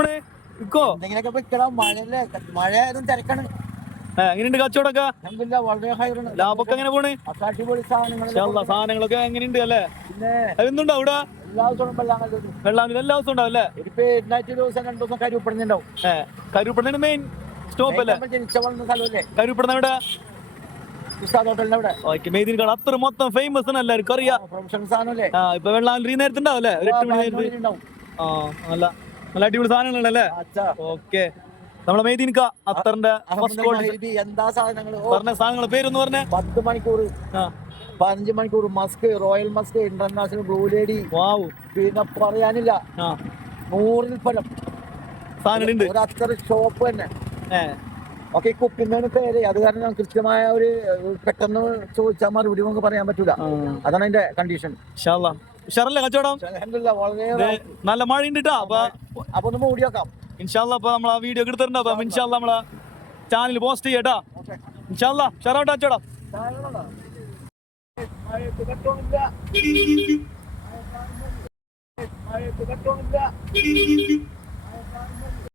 എന്തെങ്കിലുമൊക്കെ വെക്കണം. മഴയല്ലേ, മഴയായാലും തിരക്കാണ്. എങ്ങനെയുണ്ട് കച്ചവടമൊക്കെ? വളരെ ഹൈറാണ്. ലാഭമൊക്കെ എങ്ങനെ പോണ്? അടിപൊളി സാധനങ്ങളൊക്കെ എങ്ങനെയുണ്ട് അല്ലേ? പിന്നെ അതെന്തുണ്ടോ അവിടെ? എല്ലാ ദിവസവും വെള്ളം എല്ലാ ദിവസവും ഉണ്ടാവും അല്ലേ? ദിവസം 2 ദിവസം കരുപ്പെടുന്നുണ്ടാവും. കരുപ്പെടുന്ന മെയിൻ സ്റ്റോപ്പ് അല്ലേ? ജനിച്ച വളർന്ന സ്ഥലമല്ലേ കരുപ്പെടുന്ന എവിടെ? ഹോട്ടലിന്റെ അവിടെ. മെയ്തീൻകാട് അത്ര മൊത്തം ഫേമസ് ആണ്, എല്ലാവർക്കും അറിയാം. പ്രൊഫഷണൽ സാധനമല്ലേ? ഇപ്പൊ വെള്ളാങ്കി നേരത്തെ ഉണ്ടാവും അല്ലേ? ഒരു 8 മണി നേരത്തെ. നല്ല നല്ല അടിപൊളി സാധനങ്ങളല്ലേ? ഓക്കെ. നമ്മളെ മെയ്തീൻക അത്തറിന്റെ എന്താ സാധനങ്ങള് പറഞ്ഞ സാധനങ്ങളെ പേരൊന്ന് പറഞ്ഞേ. 10 മണിക്കൂർ 15 മണിക്കൂർ Musk, royal Musk, international blue lady. പിന്നെ പറയാനില്ല, 100ൽ പരം സാധനം ഒരു അത്തർ ഷോപ്പ് തന്നെ. ഓക്കെ, കുപ്പിന്നാണ് പേര്. അത് കാരണം കൃത്യമായ ഒരു പെട്ടെന്ന് ചോദിച്ചാൽ മറുപടി നമുക്ക് പറയാൻ പറ്റൂല. അതാണ് അതിന്റെ കണ്ടീഷൻ. ഉഷാറല്ലേ കച്ചവടം? വളരെ നല്ല മഴ ഉണ്ട്. അപ്പൊ ഒന്ന് മൂടി വെക്കാം ഇൻഷാല്ലാ. അപ്പൊ നമ്മളെ വീഡിയോ എടുത്തിട്ടുണ്ട്. അപ്പൊ ഇൻഷാല്ലാ നമ്മളെ ചാനൽ പോസ്റ്റ് ചെയ്യട്ടാ. ഇൻഷാല്ലാ ഷറൗട്ട് കച്ചവടം. മഴയത്ത് കട്ടോണില്ല.